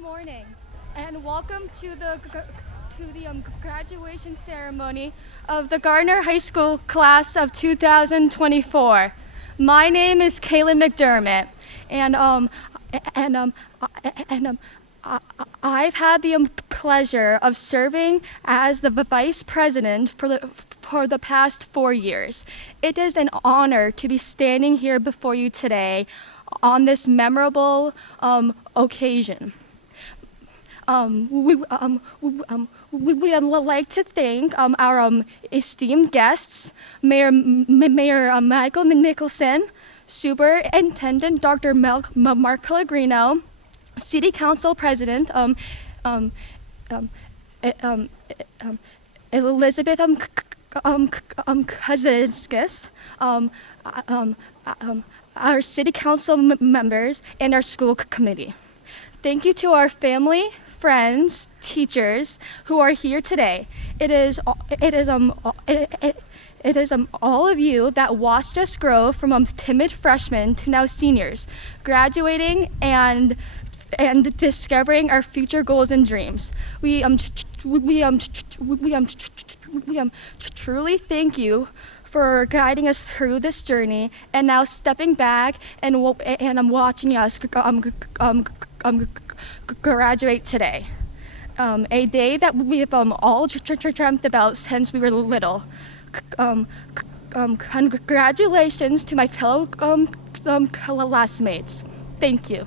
morning, and welcome to the graduation ceremony of the Gardner High School class of 2024. My name is Kaylin McDermott, and I've had the pleasure of serving as the vice president for the past 4 years. It is an honor to be standing here before you today on this memorable occasion. We would like to thank our esteemed guests, Mayor Michael Nicholson, Superintendent Dr. Mark Pellegrino, City Council President Elizabeth Kazinskis, our City Council members, and our school committee. Thank you to our family, friends, teachers who are here today. It is all of you that watched us grow from timid freshmen to now seniors, graduating and discovering our future goals and dreams. We truly thank you for guiding us through this journey, and now stepping back and watching us graduate today. A day that we've all dreamt about since we were little. Congratulations to my fellow classmates. Thank you.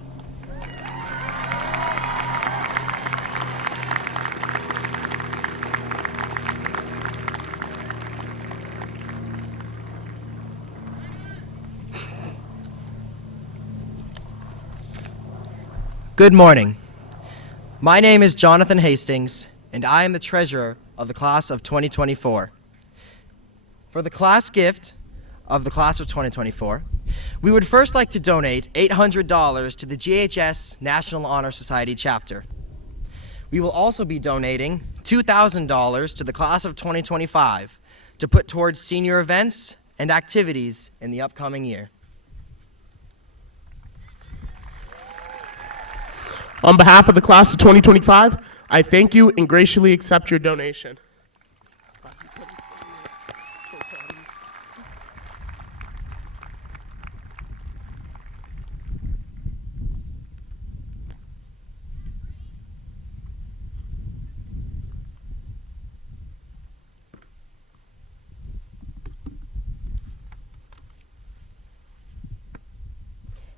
Good morning. My name is Jonathan Hastings, and I am the treasurer of the class of 2024. For the class gift of the class of 2024, we would first like to donate $800 to the GHS National Honor Society chapter. We will also be donating $2,000 to the class of 2025 to put towards senior events and activities in the upcoming year. On behalf of the class of 2025, I thank you and graciously accept your donation.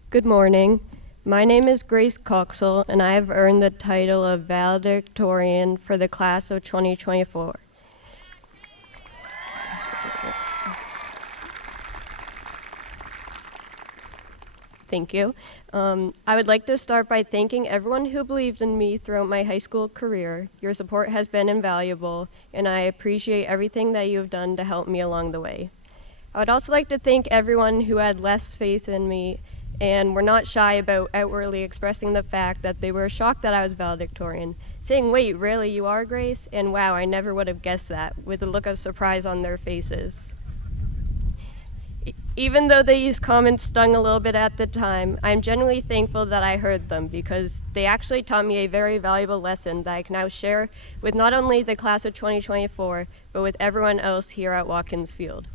Good morning. My name is Grace Coxell, and I have earned the title of Valedictorian for the class of 2024. Thank you. I would like to start by thanking everyone who believed in me throughout my high school career. Your support has been invaluable, and I appreciate everything that you have done to help me along the way. I would also like to thank everyone who had less faith in me and were not shy about outwardly expressing the fact that they were shocked that I was valedictorian, saying, "Wait, really, you are, Grace?" And "Wow, I never would have guessed that," with a look of surprise on their faces. Even though these comments stung a little bit at the time, I'm genuinely thankful that I heard them, because they actually taught me a very valuable lesson that I can now share with not only the class of 2024, but with everyone else here at Watkins Field.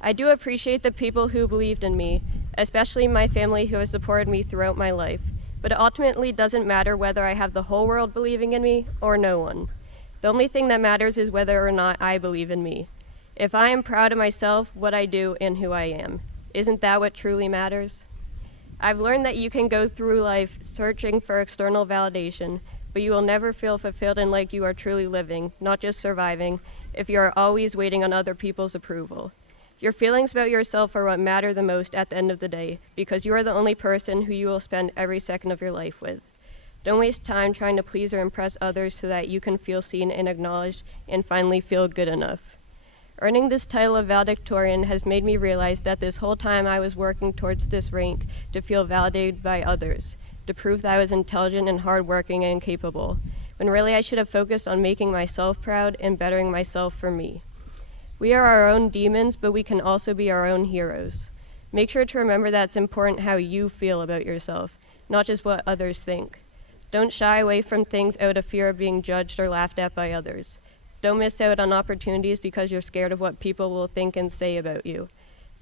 I do appreciate the people who believed in me, especially my family who has supported me throughout my life, but it ultimately doesn't matter whether I have the whole world believing in me or no one. The only thing that matters is whether or not I believe in me. If I am proud of myself, what I do, and who I am, isn't that what truly matters? I've learned that you can go through life searching for external validation, but you will never feel fulfilled and like you are truly living, not just surviving, if you are always waiting on other people's approval. Your feelings about yourself are what matter the most at the end of the day, because you are the only person who you will spend every second of your life with. Don't waste time trying to please or impress others so that you can feel seen and acknowledged and finally feel good enough. Earning this title of valedictorian has made me realize that this whole time I was working towards this rank to feel validated by others, to prove that I was intelligent and hardworking and capable, when really I should have focused on making myself proud and bettering myself for me. We are our own demons, but we can also be our own heroes. Make sure to remember that it's important how you feel about yourself, not just what others think. Don't shy away from things out of fear of being judged or laughed at by others. Don't miss out on opportunities because you're scared of what people will think and say about you.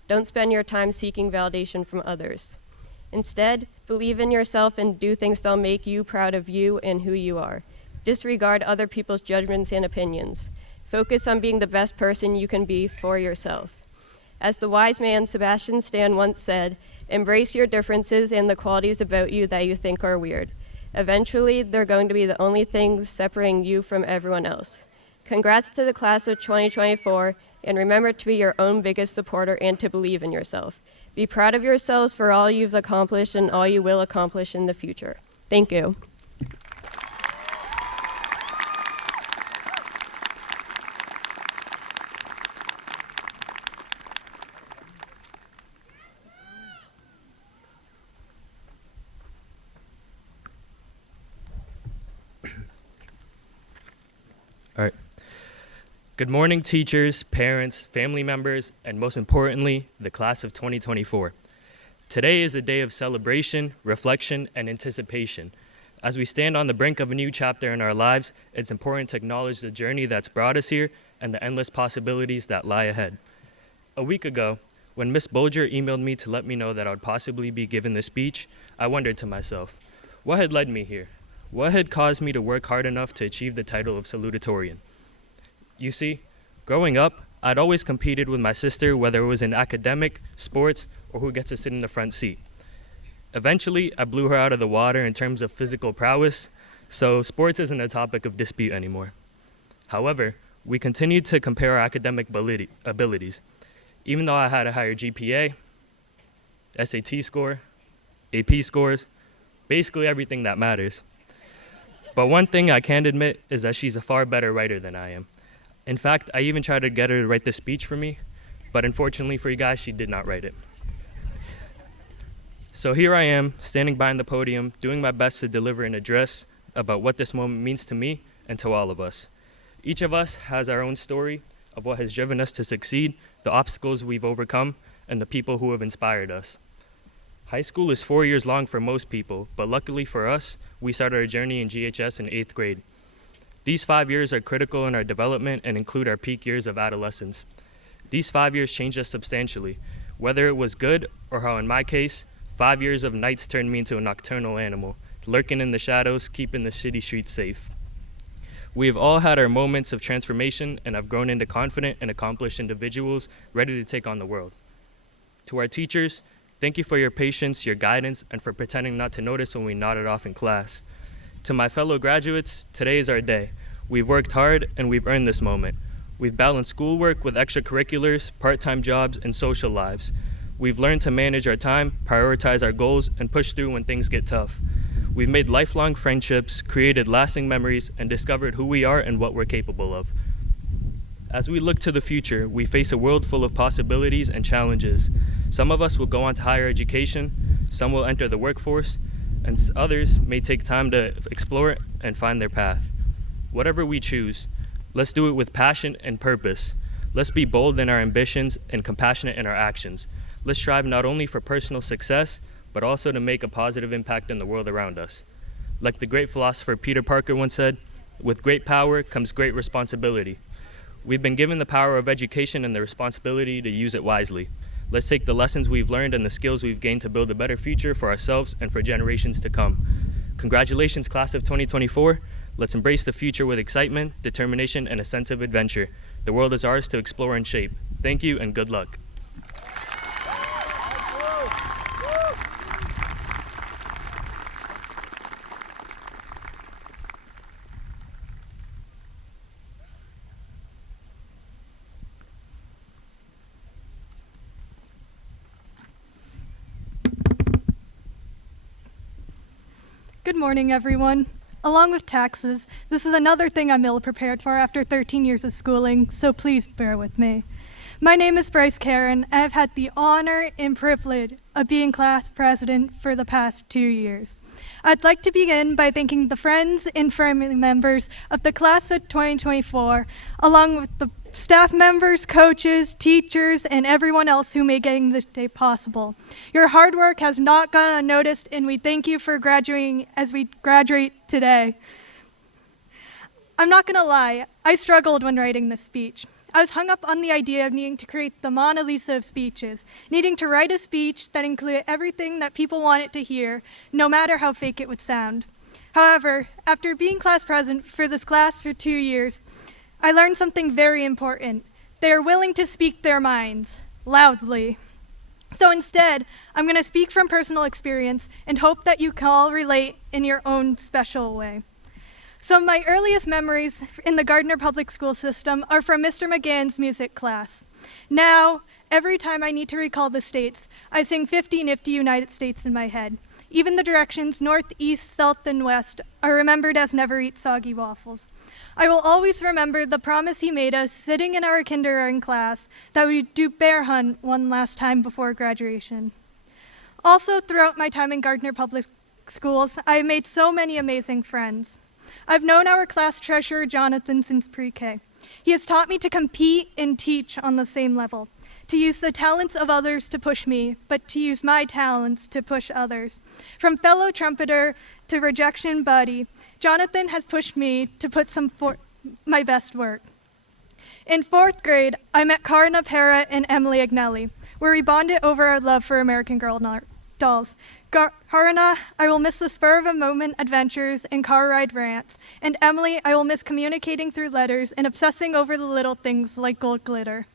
Don't spend your time seeking validation from others. Instead, believe in yourself and do things that'll make you proud of you and who you are. Disregard other people's judgments and opinions. Focus on being the best person you can be for yourself. As the wise man Sebastian Stan once said, embrace your differences and the qualities about you that you think are weird. Eventually, they're going to be the only things separating you from everyone else. Congrats to the class of 2024, and remember to be your own biggest supporter and to believe in yourself. Be proud of yourselves for all you've accomplished and all you will accomplish in the future. Thank you. All right. Good morning, teachers, parents, family members, and most importantly, the class of 2024. Today is a day of celebration, reflection, and anticipation. As we stand on the brink of a new chapter in our lives, it's important to acknowledge the journey that's brought us here and the endless possibilities that lie ahead. A week ago, when Miss Bolger emailed me to let me know that I would possibly be given this speech, I wondered to myself, what had led me here? What had caused me to work hard enough to achieve the title of Salutatorian? You see, growing up, I'd always competed with my sister, whether it was in academic, sports, or who gets to sit in the front seat. Eventually, I blew her out of the water in terms of physical prowess, so sports isn't a topic of dispute anymore. However, we continued to compare our academic abilities. Even though I had a higher GPA, SAT score, AP scores, basically everything that matters. But one thing I can admit is that she's a far better writer than I am. In fact, I even tried to get her to write this speech for me, but unfortunately for you guys, she did not write it. So here I am, standing behind the podium, doing my best to deliver an address about what this moment means to me and to all of us. Each of us has our own story of what has driven us to succeed, the obstacles we've overcome, and the people who have inspired us. High school is 4 years long for most people, but luckily for us, we started our journey in GHS in 8th grade. These 5 years are critical in our development and include our peak years of adolescence. These 5 years changed us substantially, whether it was good or how in my case, 5 years of nights turned me into a nocturnal animal, lurking in the shadows, keeping the city streets safe. We have all had our moments of transformation and have grown into confident and accomplished individuals ready to take on the world. To our teachers, thank you for your patience, your guidance, and for pretending not to notice when we nodded off in class. To my fellow graduates, today is our day. We've worked hard and we've earned this moment. We've balanced schoolwork with extracurriculars, part-time jobs, and social lives. We've learned to manage our time, prioritize our goals, and push through when things get tough. We've made lifelong friendships, created lasting memories, and discovered who we are and what we're capable of. As we look to the future, we face a world full of possibilities and challenges. Some of us will go on to higher education, some will enter the workforce, and others may take time to explore and find their path. Whatever we choose, let's do it with passion and purpose. Let's be bold in our ambitions and compassionate in our actions. Let's strive not only for personal success, but also to make a positive impact in the world around us. Like the great philosopher Peter Parker once said, with great power comes great responsibility. We've been given the power of education and the responsibility to use it wisely. Let's take the lessons we've learned and the skills we've gained to build a better future for ourselves and for generations to come. Congratulations, class of 2024. Let's embrace the future with excitement, determination, and a sense of adventure. The world is ours to explore and shape. Thank you and good luck. Good morning, everyone. Along with taxes, this is another thing I'm ill-prepared for after 13 years of schooling, so please bear with me. My name is Bryce Karen, and I've had the honor and privilege of being class president for the past 2 years. I'd like to begin by thanking the friends and family members of the class of 2024, along with the staff members, coaches, teachers, and everyone else who made getting this day possible. Your hard work has not gone unnoticed, and we thank you for graduating as we graduate today. I'm not going to lie, I struggled when writing this speech. I was hung up on the idea of needing to create the Mona Lisa of speeches, needing to write a speech that included everything that people wanted to hear, no matter how fake it would sound. However, after being class president for this class for 2 years, I learned something very important. They are willing to speak their minds, loudly. So instead, I'm going to speak from personal experience and hope that you can all relate in your own special way. Some of my earliest memories in the Gardner public school system are from Mr. McGann's music class. Now, every time I need to recall the states, I sing 50 Nifty United States in my head. Even the directions north, east, south, and west are remembered as never eat soggy waffles. I will always remember the promise he made us sitting in our kindergarten class that we'd do bear hunt one last time before graduation. Also, throughout my time in Gardner Public Schools, I have made so many amazing friends. I've known our class treasurer, Jonathan, since pre-K. He has taught me to compete and teach on the same level, to use the talents of others to push me, but to use my talents to push others. From fellow trumpeter to rejection buddy, Jonathan has pushed me to put my best work. In 4th grade, I met Karna Pera and Emily Agnelli, where we bonded over our love for American Girl dolls. Karna, I will miss the spur-of-a-moment adventures and car ride rants, and Emily, I will miss communicating through letters and obsessing over the little things like gold glitter.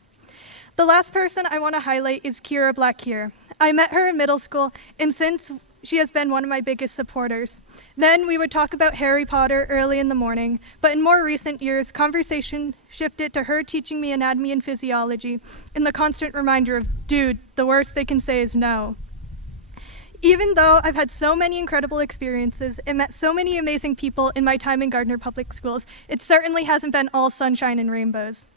The last person I want to highlight is Kira Blackkear. I met her in middle school, and since she has been one of my biggest supporters. Then we would talk about Harry Potter early in the morning, but in more recent years, conversation shifted to her teaching me anatomy and physiology, and the constant reminder of, dude, the worst they can say is no. Even though I've had so many incredible experiences and met so many amazing people in my time in Gardner Public Schools, it certainly hasn't been all sunshine and rainbows.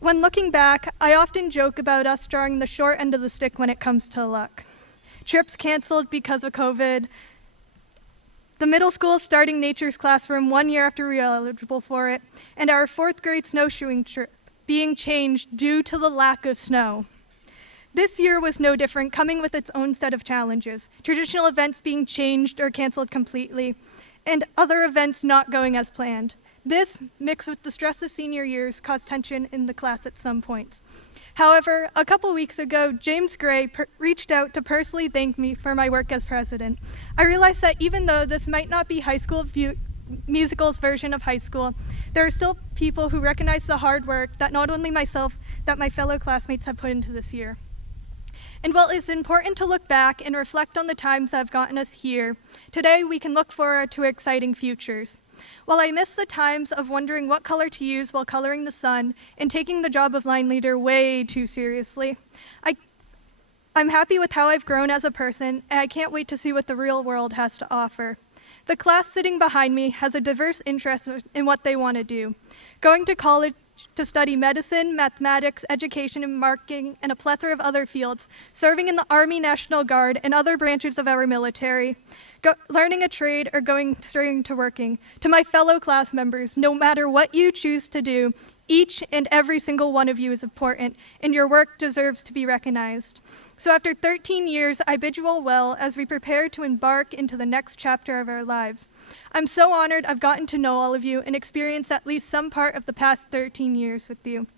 When looking back, I often joke about us drawing the short end of the stick when it comes to luck. Trips canceled because of COVID, the middle school starting nature's classroom 1 year after we were eligible for it, and our 4th grade snowshoeing trip being changed due to the lack of snow. This year was no different, coming with its own set of challenges. Traditional events being changed or canceled completely, and other events not going as planned. This, mixed with the stress of senior years, caused tension in the class at some points. However, a couple weeks ago, James Gray reached out to personally thank me for my work as president. I realized that even though this might not be High School Musical's version of high school, there are still people who recognize the hard work that not only myself, that my fellow classmates have put into this year. And while it's important to look back and reflect on the times that have gotten us here, today we can look forward to exciting futures. While I miss the times of wondering what color to use while coloring the sun and taking the job of line leader way too seriously, I'm happy with how I've grown as a person, and I can't wait to see what the real world has to offer. The class sitting behind me has a diverse interest in what they want to do. Going to college to study medicine, mathematics, education, and marketing, and a plethora of other fields, serving in the Army, National Guard, and other branches of our military, learning a trade, or going straight to working. To my fellow class members, no matter what you choose to do, each and every single one of you is important, and your work deserves to be recognized. So after 13 years, I bid you all well as we prepare to embark into the next chapter of our lives. I'm so honored I've gotten to know all of you and experience at least some part of the past 13 years with you.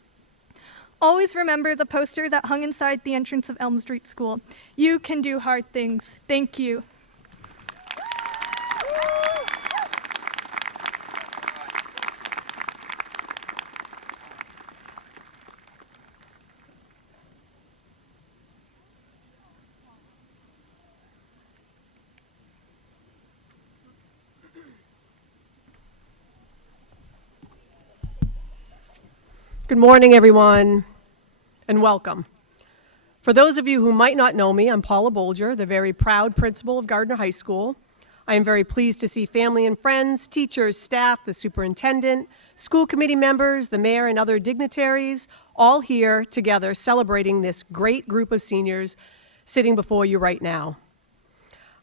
Always remember the poster that hung inside the entrance of Elm Street School. You can do hard things. Thank you. Good morning, everyone, and welcome. For those of you who might not know me, I'm Paula Bolger, the very proud principal of Gardner High School. I am very pleased to see family and friends, teachers, staff, the superintendent, school committee members, the mayor, and other dignitaries, all here together celebrating this great group of seniors sitting before you right now.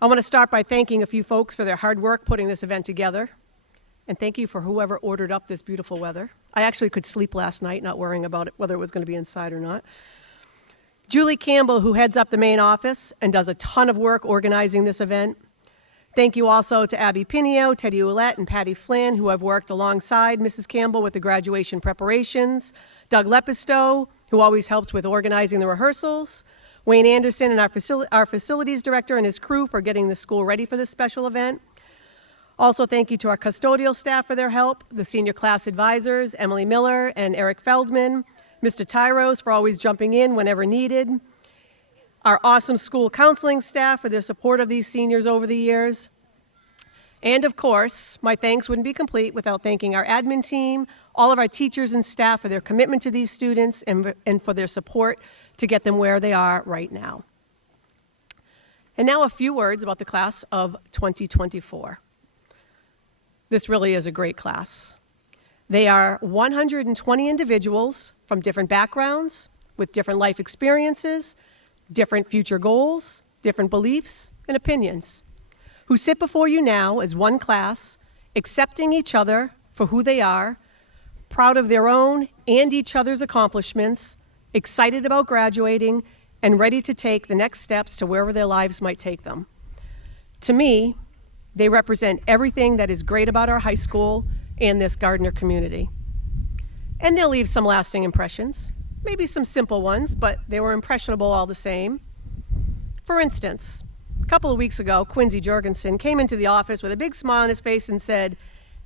I want to start by thanking a few folks for their hard work putting this event together. And thank you for whoever ordered up this beautiful weather. I actually could sleep last night not worrying about it, whether it was going to be inside or not. Julie Campbell, who heads up the main office and does a ton of work organizing this event. Thank you also to Abby Pinio, Teddy Ouellette, and Patty Flynn, who have worked alongside Mrs. Campbell with the graduation preparations. Doug Lepisto, who always helps with organizing the rehearsals. Wayne Anderson, and our facilities director and his crew for getting the school ready for this special event. Also, thank you to our custodial staff for their help, the senior class advisors, Emily Miller and Eric Feldman, Mr. Tyros for always jumping in whenever needed, our awesome school counseling staff for their support of these seniors over the years. And of course, my thanks wouldn't be complete without thanking our admin team, all of our teachers and staff for their commitment to these students and for their support to get them where they are right now. And now a few words about the class of 2024. This really is a great class. They are 120 individuals from different backgrounds, with different life experiences, different future goals, different beliefs and opinions, who sit before you now as one class, accepting each other for who they are, proud of their own and each other's accomplishments, excited about graduating, and ready to take the next steps to wherever their lives might take them. To me, they represent everything that is great about our high school and this Gardner community. And they'll leave some lasting impressions, maybe some simple ones, but they were impressionable all the same. For instance, a couple of weeks ago, Quincy Jorgensen came into the office with a big smile on his face and said,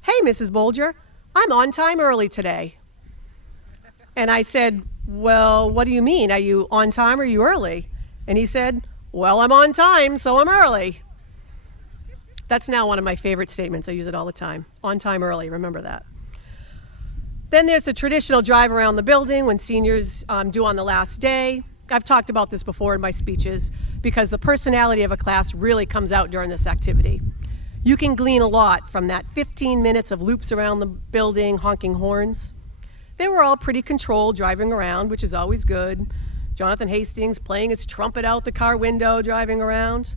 "Hey, Mrs. Bolger, I'm on time early today." And I said, "Well, what do you mean? Are you on time or are you early?" And he said, "Well, I'm on time, so I'm early." That's now one of my favorite statements. I use it all the time. On time early, remember that. Then there's the traditional drive around the building when seniors do on the last day. I've talked about this before in my speeches because the personality of a class really comes out during this activity. You can glean a lot from that 15 minutes of loops around the building, honking horns. They were all pretty controlled driving around, which is always good. Jonathan Hastings playing his trumpet out the car window, driving around.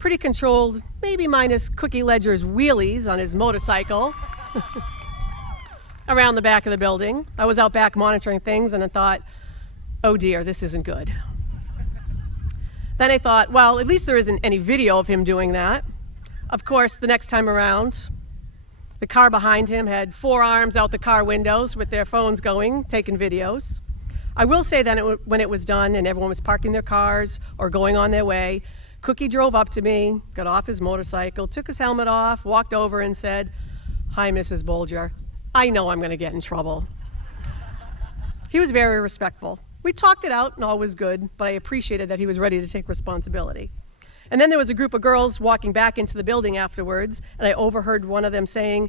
Pretty controlled, maybe minus Cookie Ledger's wheelies on his motorcycle around the back of the building. I was out back monitoring things and I thought, oh dear, this isn't good. Then I thought, well, at least there isn't any video of him doing that. Of course, the next time around, the car behind him had 4 arms out the car windows with their phones going, taking videos. I will say that when it was done and everyone was parking their cars or going on their way, Cookie drove up to me, got off his motorcycle, took his helmet off, walked over and said, "Hi, Mrs. Bolger. I know I'm going to get in trouble." He was very respectful. We talked it out and all was good, but I appreciated that he was ready to take responsibility. And then there was a group of girls walking back into the building afterwards, and I overheard one of them saying,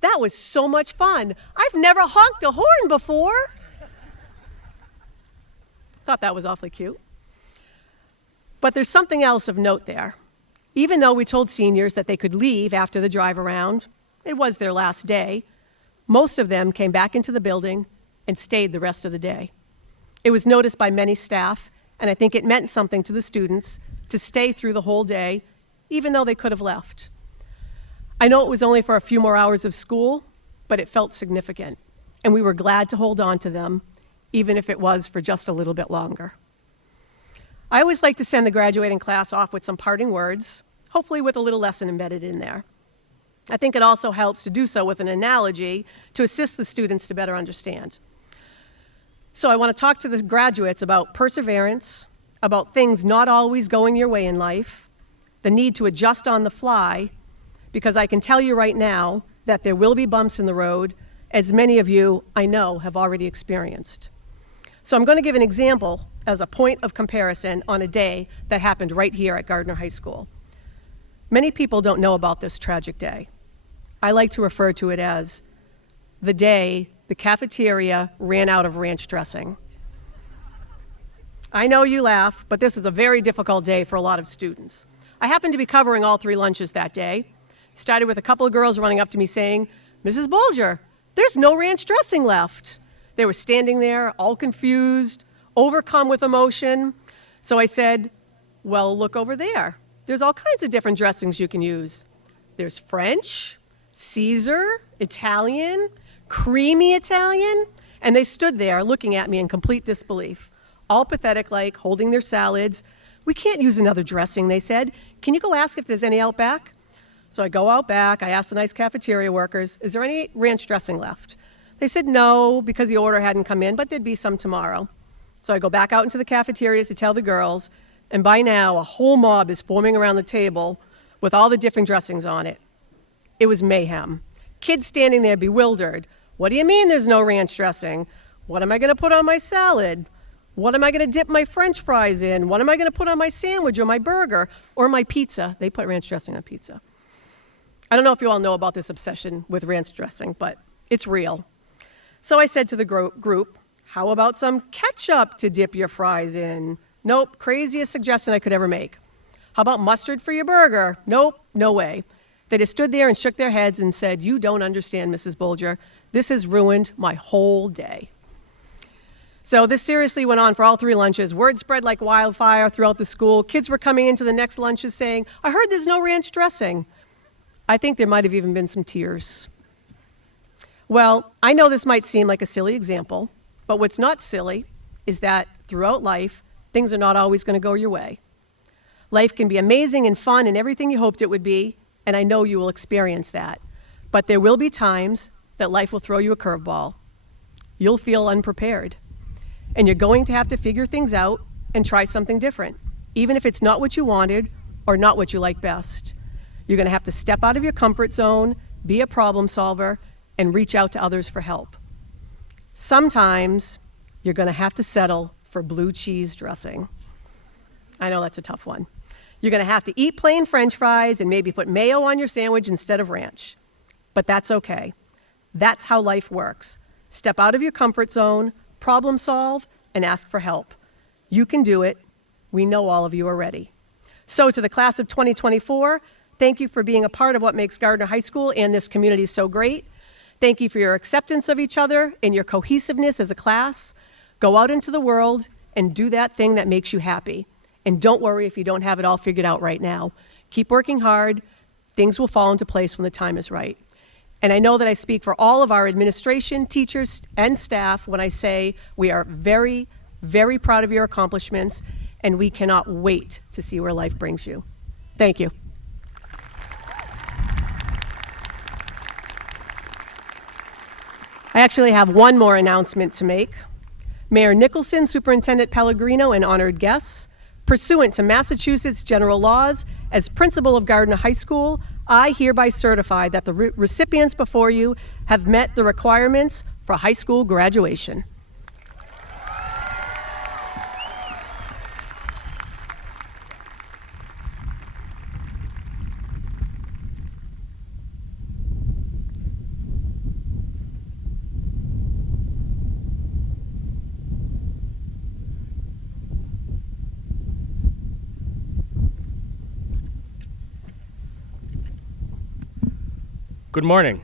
"That was so much fun. I've never honked a horn before." Thought that was awfully cute. But there's something else of note there. Even though we told seniors that they could leave after the drive around, it was their last day, most of them came back into the building and stayed the rest of the day. It was noticed by many staff, and I think it meant something to the students to stay through the whole day, even though they could have left. I know it was only for a few more hours of school, but it felt significant, and we were glad to hold on to them, even if it was for just a little bit longer. I always like to send the graduating class off with some parting words, hopefully with a little lesson embedded in there. I think it also helps to do so with an analogy to assist the students to better understand. So I want to talk to the graduates about perseverance, about things not always going your way in life, the need to adjust on the fly, because I can tell you right now that there will be bumps in the road, as many of you I know have already experienced. So I'm going to give an example as a point of comparison on a day that happened right here at Gardner High School. Many people don't know about this tragic day. I like to refer to it as the day the cafeteria ran out of ranch dressing. I know you laugh, but this was a very difficult day for a lot of students. I happened to be covering all 3 lunches that day. Started with a couple of girls running up to me saying, "Mrs. Bolger, there's no ranch dressing left." They were standing there, all confused, overcome with emotion. So I said, "Well, look over there. There's all kinds of different dressings you can use. There's French, Caesar, Italian, Creamy Italian? And they stood there looking at me in complete disbelief, all pathetic like, holding their salads. We can't use another dressing, they said. Can you go ask if there's any out back? So I go out back, I ask the nice cafeteria workers, is there any ranch dressing left? They said no, because the order hadn't come in, but there'd be some tomorrow. So I go back out into the cafeterias to tell the girls, and by now a whole mob is forming around the table with all the different dressings on it. It was mayhem. Kids standing there bewildered. What do you mean there's no ranch dressing? What am I going to put on my salad? What am I going to dip my French fries in? What am I going to put on my sandwich or my burger or my pizza? They put ranch dressing on pizza. I don't know if you all know about this obsession with ranch dressing, but it's real. So I said to the group, how about some ketchup to dip your fries in? Nope, craziest suggestion I could ever make. How about mustard for your burger? Nope, no way. They just stood there and shook their heads and said, you don't understand, Mrs. Bolger. This has ruined my whole day. So this seriously went on for all 3 lunches. Word spread like wildfire throughout the school. Kids were coming into the next lunches saying, I heard there's no ranch dressing. I think there might have even been some tears. Well, I know this might seem like a silly example, but what's not silly is that throughout life, things are not always going to go your way. Life can be amazing and fun and everything you hoped it would be, and I know you will experience that. But there will be times that life will throw you a curveball. You'll feel unprepared. And you're going to have to figure things out and try something different, even if it's not what you wanted or not what you like best. You're going to have to step out of your comfort zone, be a problem solver, and reach out to others for help. Sometimes you're going to have to settle for blue cheese dressing. I know that's a tough one. You're going to have to eat plain French fries and maybe put mayo on your sandwich instead of ranch. But that's okay. That's how life works. Step out of your comfort zone, problem solve, and ask for help. You can do it. We know all of you are ready. So to the class of 2024, thank you for being a part of what makes Gardner High School and this community so great. Thank you for your acceptance of each other and your cohesiveness as a class. Go out into the world and do that thing that makes you happy. And don't worry if you don't have it all figured out right now. Keep working hard. Things will fall into place when the time is right. And I know that I speak for all of our administration, teachers, and staff when I say we are very, very proud of your accomplishments, and we cannot wait to see where life brings you. Thank you. I actually have one more announcement to make. Mayor Nicholson, Superintendent Pellegrino, and honored guests, pursuant to Massachusetts general laws, as principal of Gardner High School, I hereby certify that the recipients before you have met the requirements for high school graduation. Good morning.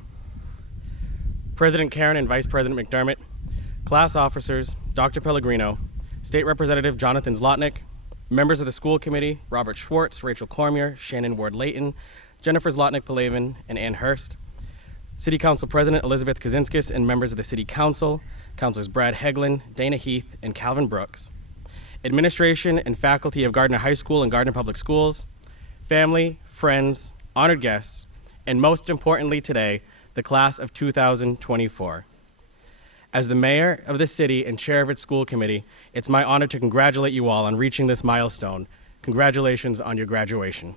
President Karen and Vice President McDermott, class officers, Dr. Pellegrino, State Representative Jonathan Zlotnick, members of the school committee, Robert Schwartz, Rachel Cormier, Shannon Ward-Layton, Jennifer Zlotnick-Palavin, and Ann Hurst, City Council President Elizabeth Kaczynskis, and members of the City Council, Councilors Brad Heglin, Dana Heath, and Calvin Brooks, administration and faculty of Gardner High School and Gardner Public Schools, family, friends, honored guests, and most importantly today, the class of 2024. As the mayor of this city and chair of its school committee, it's my honor to congratulate you all on reaching this milestone. Congratulations on your graduation.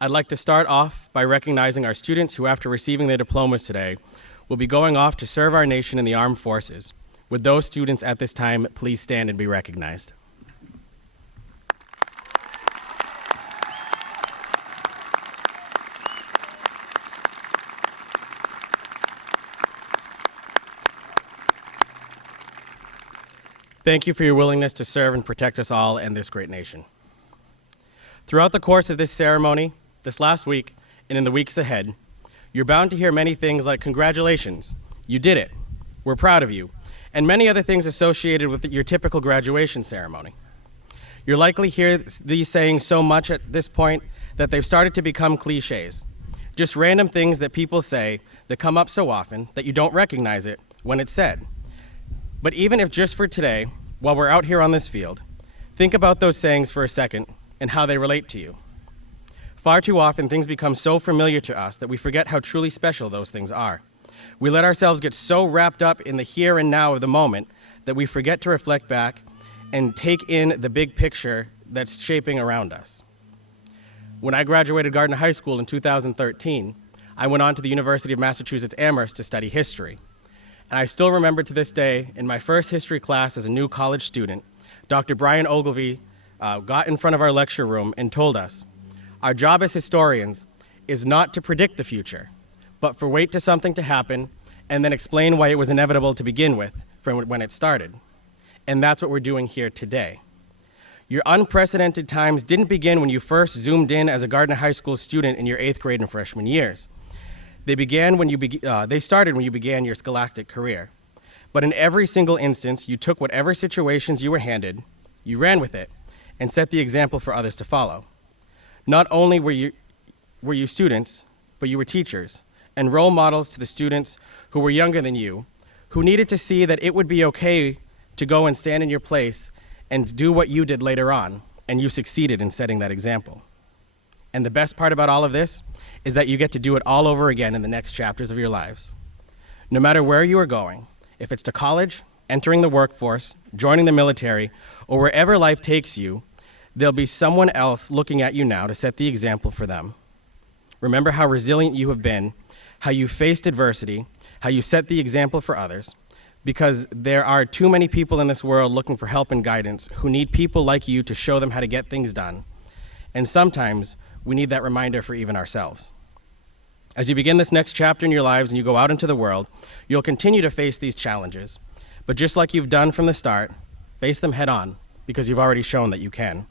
I'd like to start off by recognizing our students who, after receiving their diplomas today, will be going off to serve our nation in the armed forces. Would those students at this time please stand and be recognized? Thank you for your willingness to serve and protect us all and this great nation. Throughout the course of this ceremony, this last week, and in the weeks ahead, you're bound to hear many things like congratulations, you did it, we're proud of you, and many other things associated with your typical graduation ceremony. You'll likely hear these sayings so much at this point that they've started to become cliches. Just random things that people say that come up so often that you don't recognize it when it's said. But even if just for today, while we're out here on this field, think about those sayings for a second and how they relate to you. Far too often, things become so familiar to us that we forget how truly special those things are. We let ourselves get so wrapped up in the here and now of the moment that we forget to reflect back and take in the big picture that's shaping around us. When I graduated Gardner High School in 2013, I went on to the University of Massachusetts Amherst to study history. And I still remember to this day, in my first history class as a new college student, Dr. Brian Ogilvy got in front of our lecture room and told us, our job as historians is not to predict the future, but for wait to something to happen and then explain why it was inevitable to begin with from when it started. And that's what we're doing here today. Your unprecedented times didn't begin when you first zoomed in as a Gardner High School student in your 8th grade and freshman years. They started when you began your scholastic career. But in every single instance, you took whatever situations you were handed, you ran with it, and set the example for others to follow. Not only were you students, but you were teachers and role models to the students who were younger than you, who needed to see that it would be okay to go and stand in your place and do what you did later on, and you succeeded in setting that example. And the best part about all of this is that you get to do it all over again in the next chapters of your lives. No matter where you are going, if it's to college, entering the workforce, joining the military, or wherever life takes you, there'll be someone else looking at you now to set the example for them. Remember how resilient you have been, how you faced adversity, how you set the example for others, because there are too many people in this world looking for help and guidance who need people like you to show them how to get things done. And sometimes we need that reminder for even ourselves. As you begin this next chapter in your lives and you go out into the world, you'll continue to face these challenges. But just like you've done from the start, face them head on, because you've already shown that you can.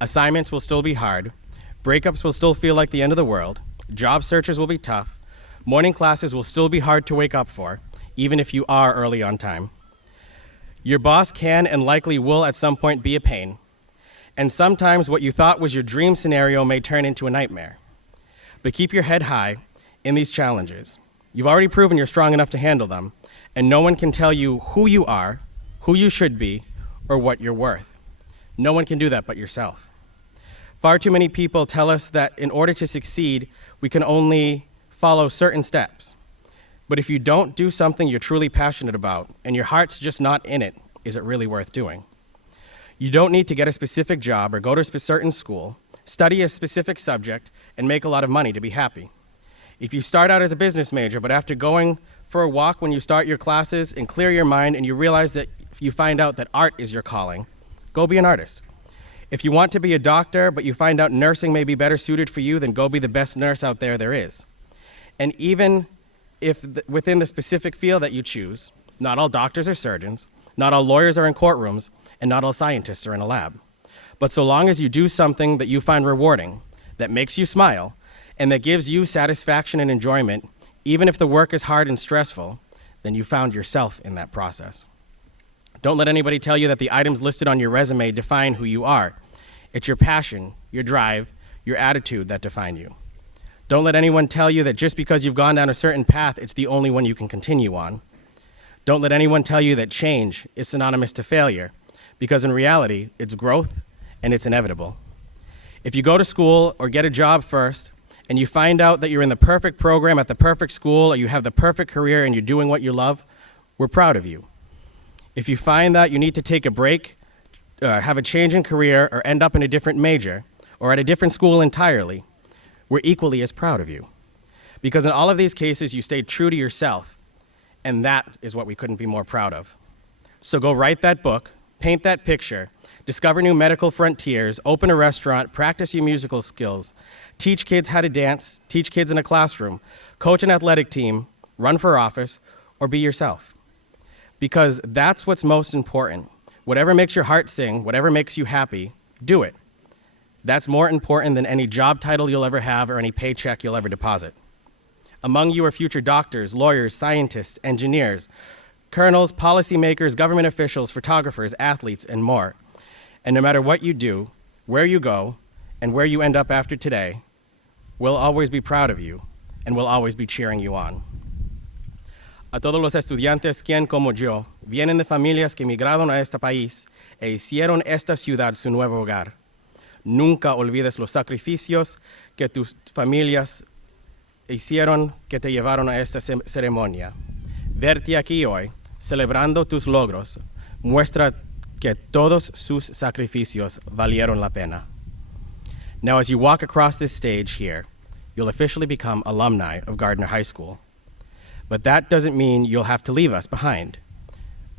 Assignments will still be hard. Breakups will still feel like the end of the world. Job searches will be tough. Morning classes will still be hard to wake up for, even if you are early on time. Your boss can and likely will at some point be a pain. And sometimes what you thought was your dream scenario may turn into a nightmare. But keep your head high in these challenges. You've already proven you're strong enough to handle them, and no one can tell you who you are, who you should be, or what you're worth. No one can do that but yourself. Far too many people tell us that in order to succeed, we can only follow certain steps. But if you don't do something you're truly passionate about, and your heart's just not in it, is it really worth doing? You don't need to get a specific job or go to a certain school, study a specific subject, and make a lot of money to be happy. If you start out as a business major, but after going for a walk when you start your classes and clear your mind and you realize that you find out that art is your calling, go be an artist. If you want to be a doctor, but you find out nursing may be better suited for you, then go be the best nurse out there is. And even if within the specific field that you choose, not all doctors are surgeons, not all lawyers are in courtrooms, and not all scientists are in a lab. But so long as you do something that you find rewarding, that makes you smile, and that gives you satisfaction and enjoyment, even if the work is hard and stressful, then you found yourself in that process. Don't let anybody tell you that the items listed on your resume define who you are. It's your passion, your drive, your attitude that define you. Don't let anyone tell you that just because you've gone down a certain path, it's the only one you can continue on. Don't let anyone tell you that change is synonymous to failure, because in reality, it's growth and it's inevitable. If you go to school or get a job first, and you find out that you're in the perfect program at the perfect school, or you have the perfect career and you're doing what you love, we're proud of you. If you find that you need to take a break, have a change in career, or end up in a different major, or at a different school entirely, we're equally as proud of you. Because in all of these cases, you stayed true to yourself, and that is what we couldn't be more proud of. So go write that book, paint that picture, discover new medical frontiers, open a restaurant, practice your musical skills, teach kids how to dance, teach kids in a classroom, coach an athletic team, run for office, or be yourself. Because that's what's most important. Whatever makes your heart sing, whatever makes you happy, do it. That's more important than any job title you'll ever have or any paycheck you'll ever deposit. Among you are future doctors, lawyers, scientists, engineers, colonels, policymakers, government officials, photographers, athletes, and more. And no matter what you do, where you go, and where you end up after today, We'll always be proud of you, and we'll always be cheering you on. A todos los estudiantes quien, como yo, vienen de familias que emigraron a este país e hicieron esta ciudad su nuevo hogar. Nunca olvides los sacrificios que tus familias hicieron que te llevaron a esta ceremonia. Verte aquí hoy, celebrando tus logros, muestra que todos sus sacrificios valieron la pena. Now, as you walk across this stage here, you'll officially become alumni of Gardner High School. But that doesn't mean you'll have to leave us behind.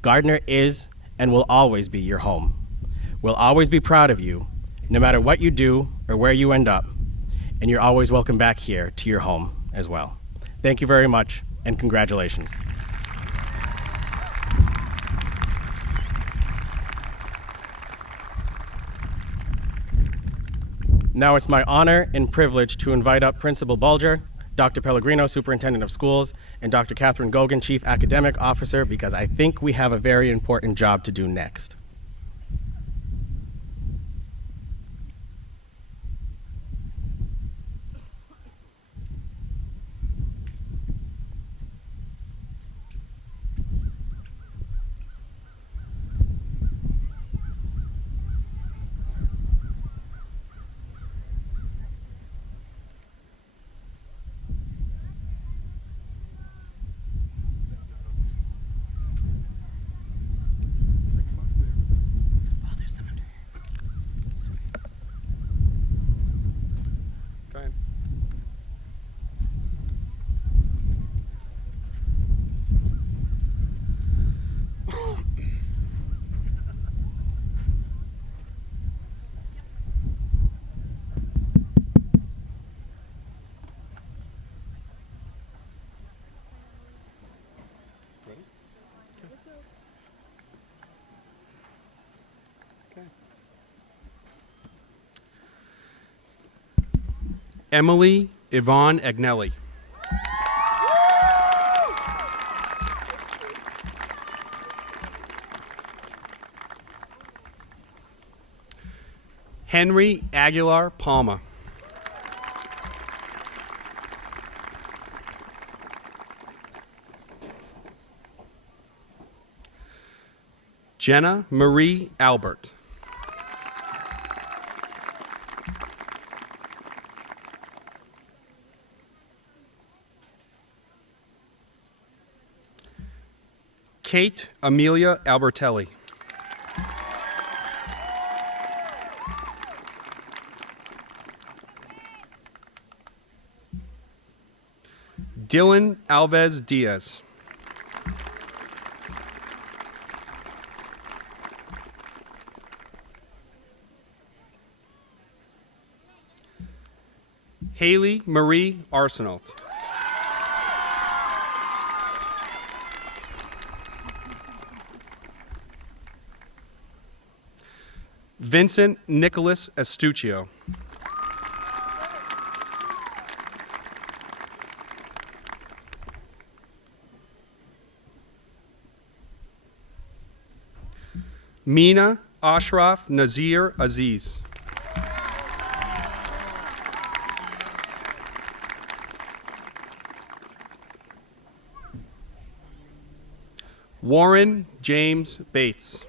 Gardner is and will always be your home. We'll always be proud of you, no matter what you do or where you end up, and you're always welcome back here to your home as well. Thank you very much, and congratulations. Now it's my honor and privilege to invite up Principal Bulger, Dr. Pellegrino, Superintendent of Schools, and Dr. Catherine Gogan, Chief Academic Officer, because I think we have a very important job to do next. Go ahead. Emily Yvonne Agnelli. Henry Aguilar Palma. Jenna Marie Albert. Kate Amelia Albertelli. Dylan Alves Diaz. Haley Marie Arsenault. Vincent Nicholas Estuccio. Mina Ashraf Nazir Aziz. Warren James Bates.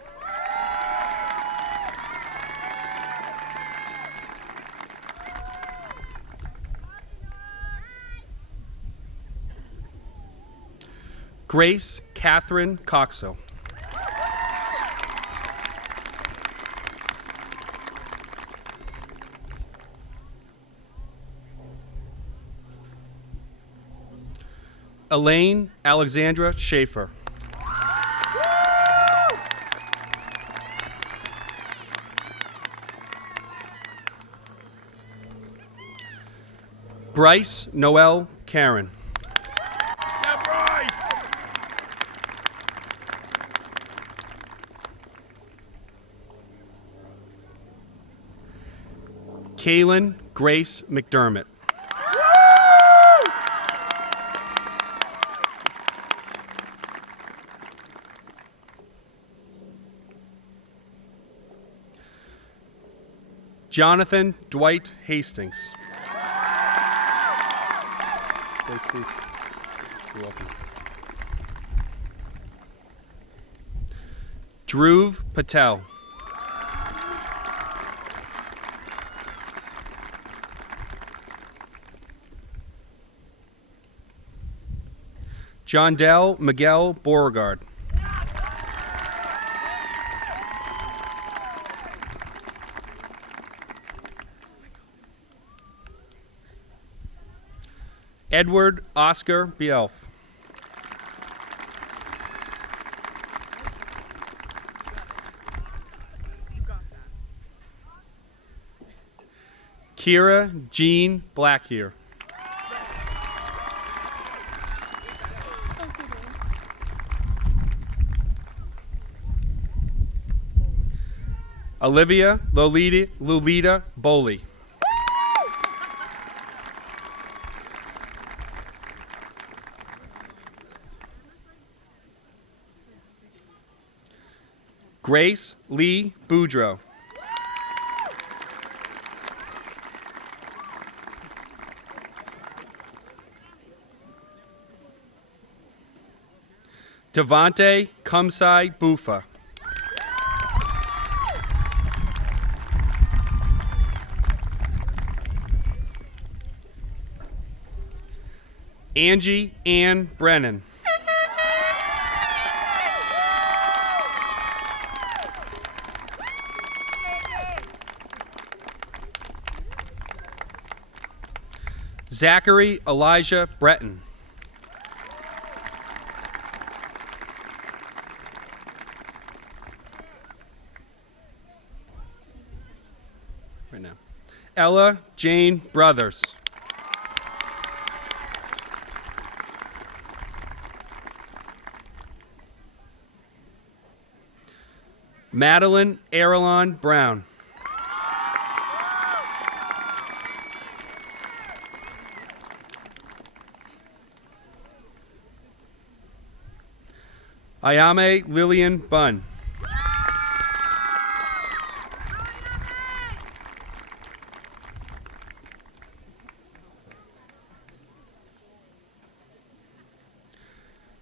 Grace Catherine Coxo. Elaine Alexandra Schaefer. Bryce Noel Karen. Kaylin Grace McDermott. Jonathan Dwight Hastings. Great speech. You're welcome. Dhruv Patel. John Dell Miguel Beauregard. Edward Oscar Bielf. Kira Jean Blackhear. Olivia Lolita Boley. Grace Lee Boudreau. Devante Kumsai Bufa. Angie Ann Brennan. Zachary Elijah Breton. Right now. Ella Jane Brothers. Madeline Erlon Brown. Ayame Lillian Bunn.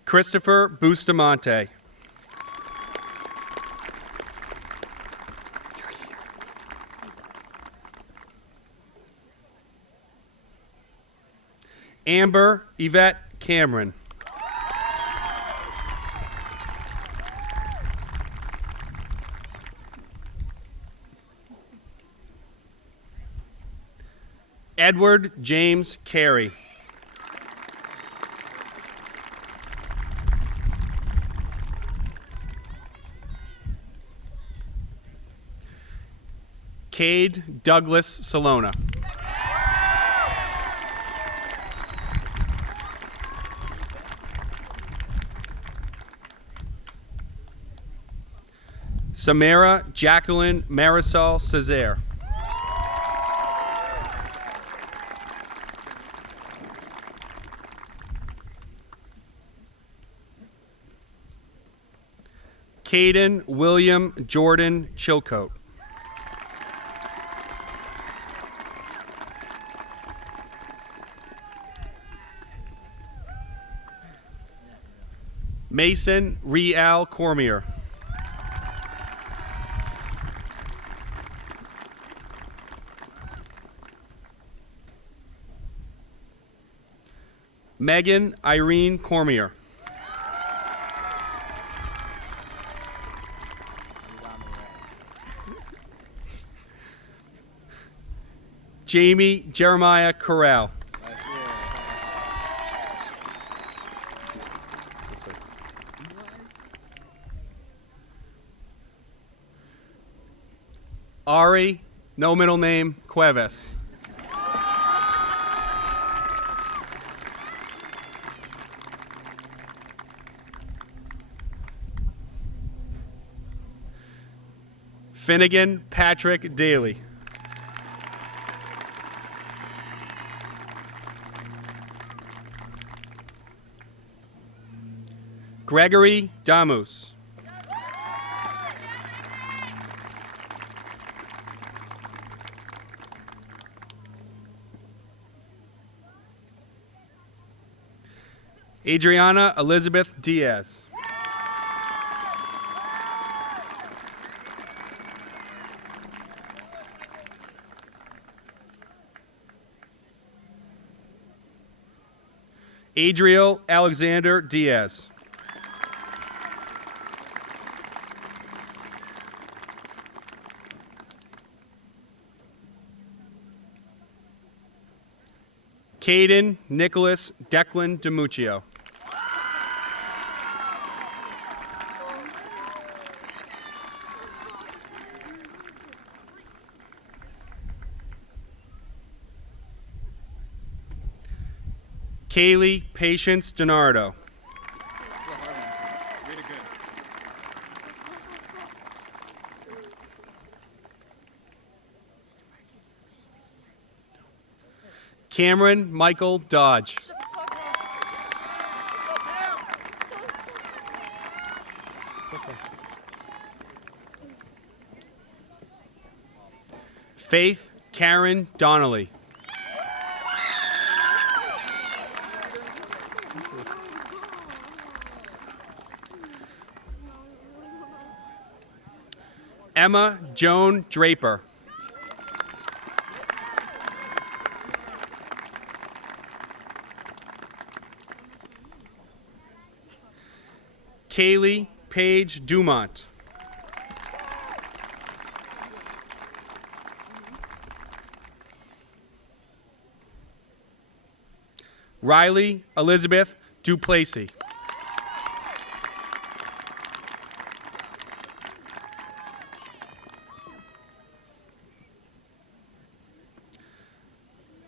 Christopher Bustamante. Amber Yvette Cameron. Edward James Carey. Cade Douglas Salona. Samara Jacqueline Marisol Cesare. Caden William Jordan Chilcote. Mason Real Cormier. Megan Irene Cormier. Jamie Jeremiah Corral. Ari, no middle name, Cuevas. Finnegan Patrick Daly. Gregory Damus. Adriana Elizabeth Diaz. Adriel Alexander Diaz. Caden Nicholas Declan DiMuccio. Kaylee Patience DiNardo. Cameron Michael Dodge. Faith Karen Donnelly. Emma Joan Draper. Kaylee Paige Dumont. Riley Elizabeth Duplessis.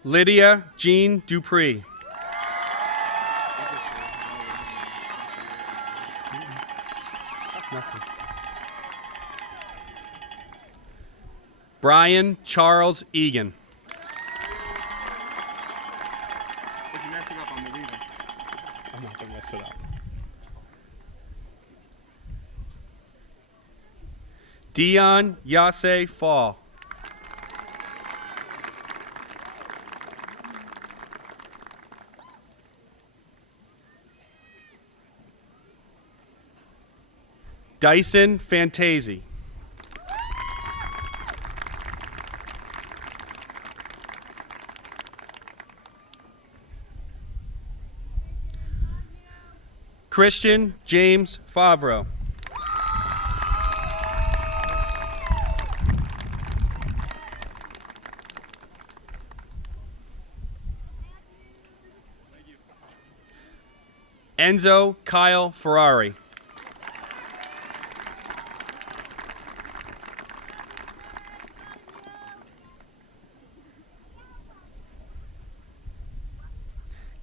Lydia Jean Dupree. Brian Charles Egan. If you mess it up, I'm leaving. I'm not gonna mess it up. Dion Yase Fall. Dyson Fantasi. Christian James Favreau. Enzo Kyle Ferrari.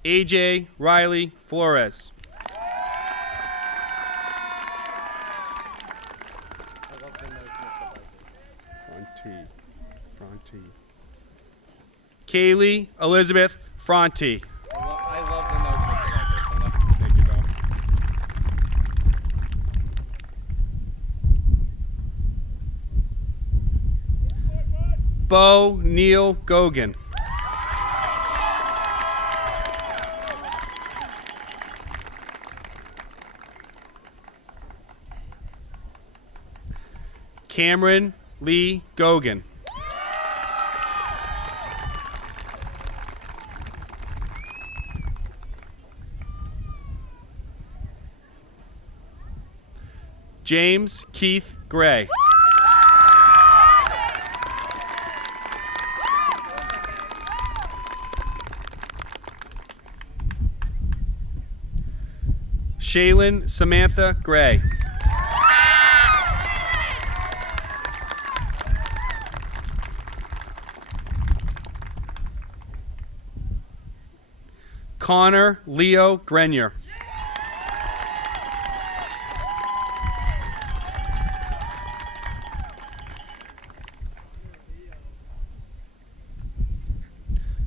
AJ Riley Flores. Fronti. Kaylee Elizabeth Fronti. I love the notes like this. Thank you, Bo Neil Gogan. Cameron Lee Gogan. James Keith Gray. Shaylin Samantha Gray. Connor Leo Grenier.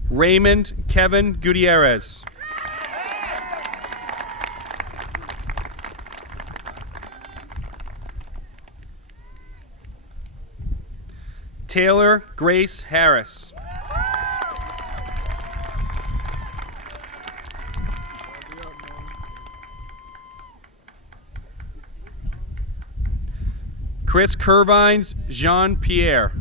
Raymond Kevin Gutierrez. Taylor Grace Harris. Chris Curvines, Jean Pierre.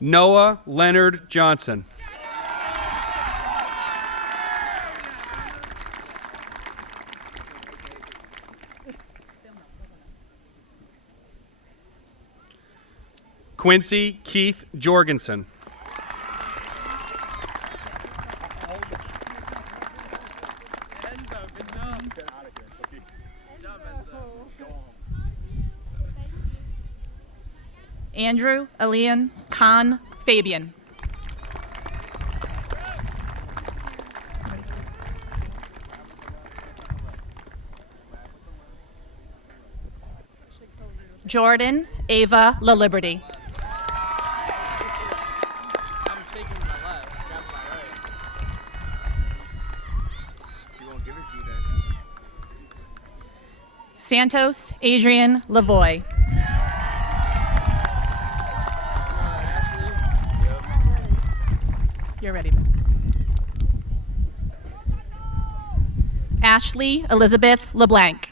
Noah Leonard Johnson. Quincy Keith Jorgensen. Andrew Elian Khan Fabian. Jordan Ava La Liberty. Santos Adrian Lavoy. You're ready. Ashley Elizabeth LeBlanc.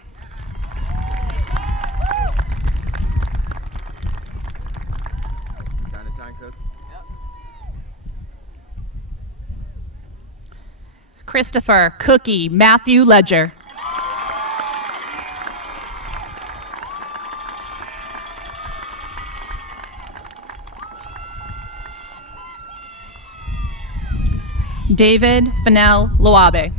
Christopher Cookie Matthew Ledger. David Fennell Loabe.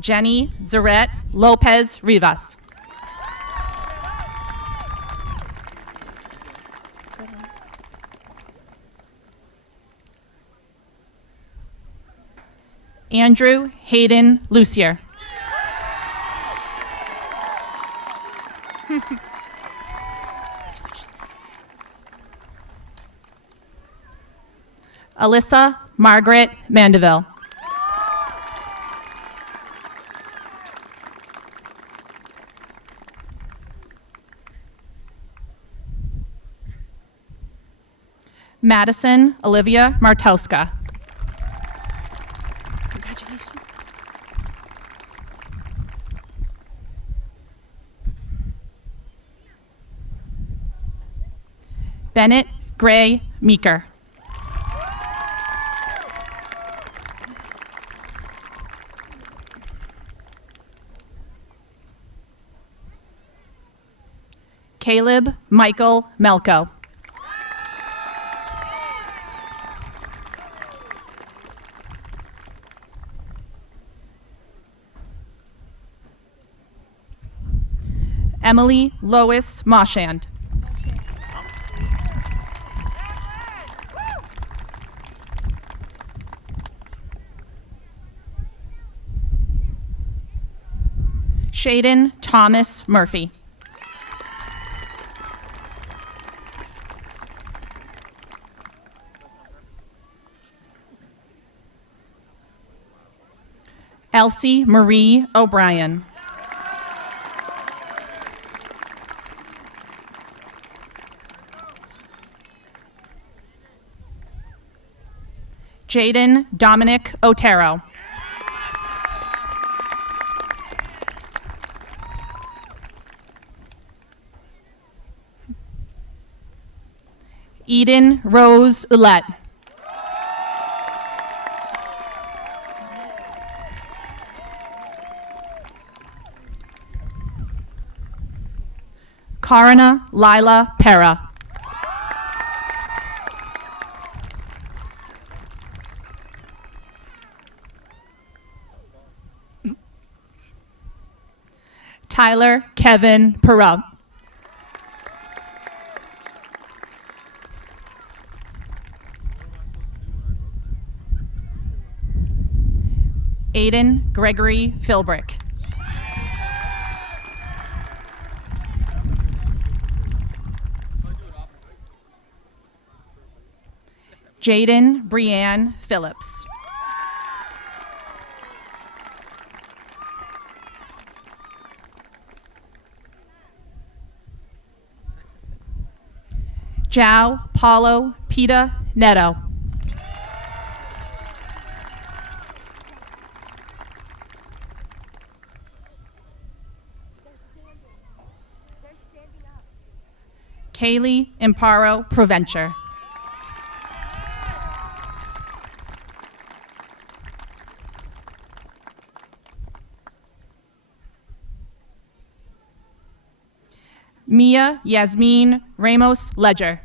Jenny Zarette Lopez Rivas. Andrew Hayden Lucier. Alyssa Margaret Mandeville. Madison Olivia Martowska. Congratulations. Bennett Gray Meeker. Caleb Michael Melko. Emily Lois Marchand. Shaden Thomas Murphy. Elsie Marie O'Brien. Jaden Dominic Otero. Eden Rose Ullette. Karina Lila Pera. Tyler Kevin Perot. Aiden Gregory Philbrick. Jaden Brianne Phillips. João Paulo Pita Neto. Kaylee Imparo Provencher. Mia Yasmin Ramos Ledger.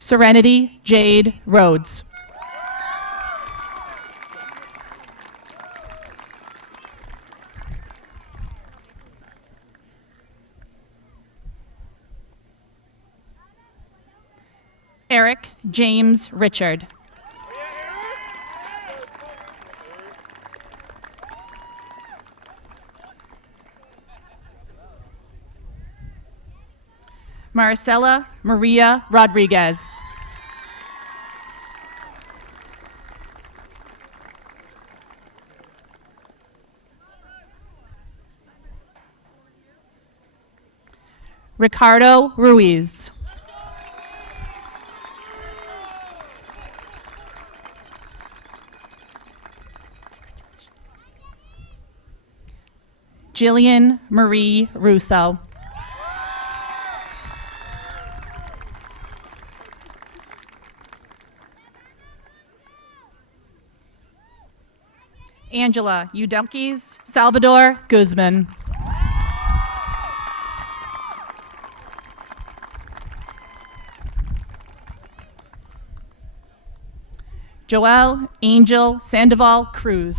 Serenity Jade Rhodes. Eric James Richard. Marcela Maria Rodriguez. Ricardo Ruiz. Jillian Marie Russo. Angela Udelkis Salvador Guzman. Joelle Angel Sandoval Cruz.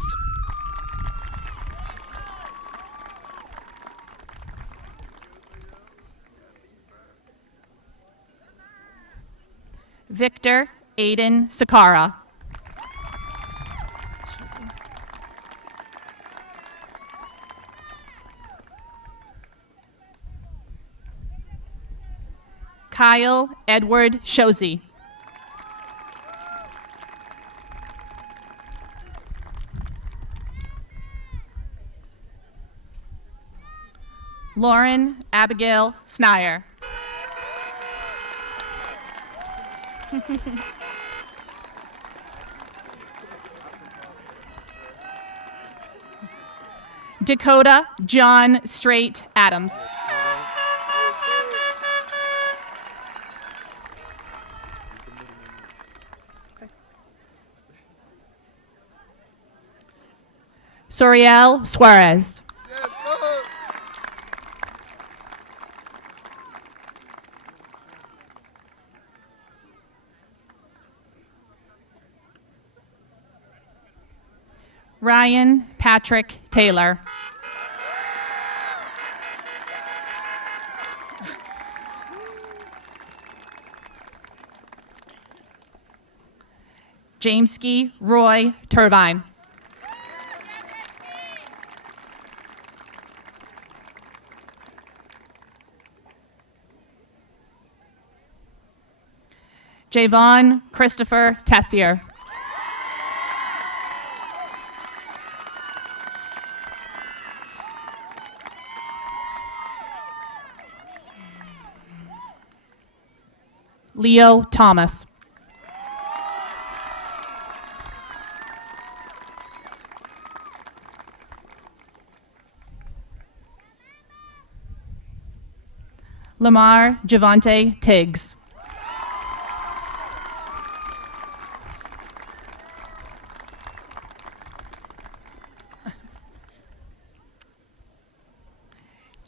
Victor Aiden Sakara. Kyle Edward Shozy. Lauren Abigail Snyer. Dakota John Straight Adams. Soriel Suarez. Ryan Patrick Taylor. Jameski Roy Turbine. Javon Christopher Tessier. Leo Thomas. Lamar Javante Tiggs.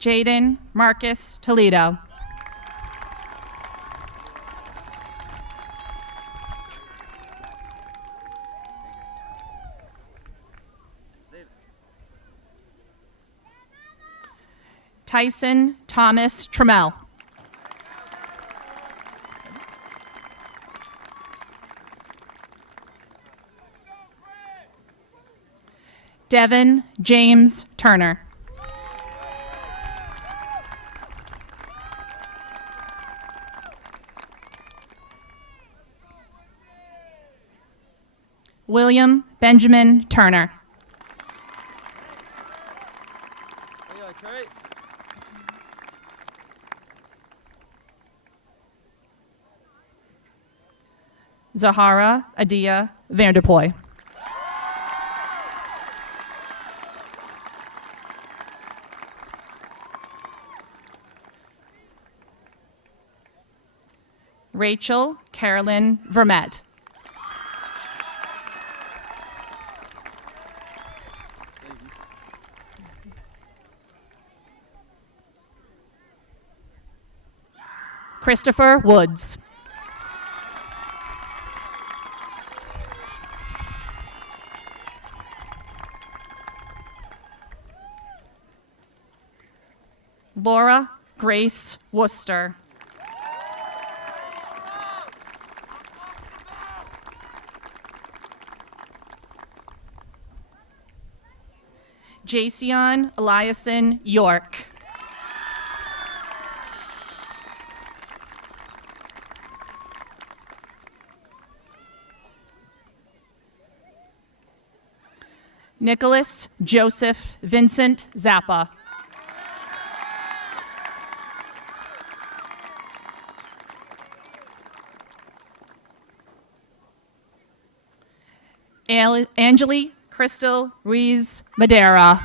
Jaden Marcus Toledo. Tyson Thomas Trammell. Devin James Turner. William Benjamin Turner. Zahara Adia Vanderpoy. Rachel Carolyn Vermette. Christopher Woods. Laura Grace Worcester. Jason Eliason York. Nicholas Joseph Vincent Zappa. Angeli Crystal Ruiz Madera.